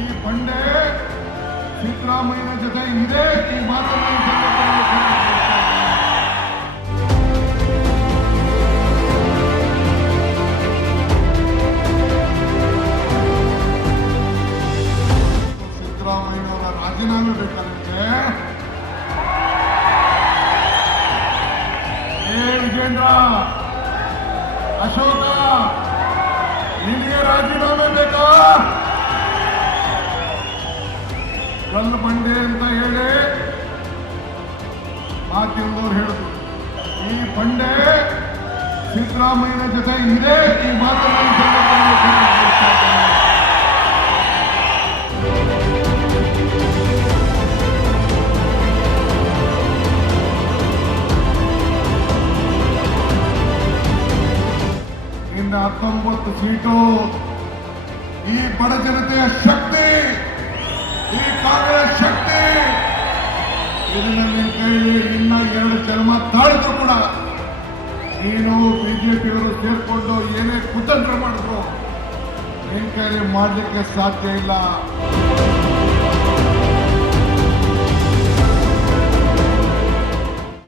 ಈ ಬಂಡೆ ಸಿದ್ದರಾಮಯ್ಯನ ಜೊತೆ ಇದೆ ಈ. ಸಿದ್ದರಾಮಯ್ಯನವರ ರಾಜೀನಾಮೆ ಬೇಕಾ ನಿಮಗೆ ಏ ವಿಜೇಂದ್ರ, ಅಶೋಕ ನಿನಗೆ ರಾಜೀನಾಮೆ ಬೇಕಾ. ಕಲ್ಲು ಬಂಡೆ ಅಂತ ಹೇಳಿ ಮಾಧ್ಯಮದವ್ರು ಹೇಳಿದ್ರು ಈ ಬಂಡೆ ಸಿದ್ದರಾಮಯ್ಯನ ಜೊತೆ ಇದೆ ಈ ಮಾತನ್ನು ಹತ್ತೊಂಬತ್ತು ಸೀಟು. ಈ ಬಡ ಜನತೆಯ ಶಕ್ತಿ ಇದನ್ನ ನಿನ್ ಕೈಲಿ ಇನ್ನ ಎರಡು ಚರ್ಮ ತಾಳಿದ್ರು ಕೂಡ ಸೇರ್ಕೊಂಡು ಏನೇ ಕುತಂತ್ರ ಮಾಡಿದ್ರು ನಿನ್ ಕೈಲಿ ಮಾಡ್ಲಿಕ್ಕೆ ಸಾಧ್ಯ ಇಲ್ಲ.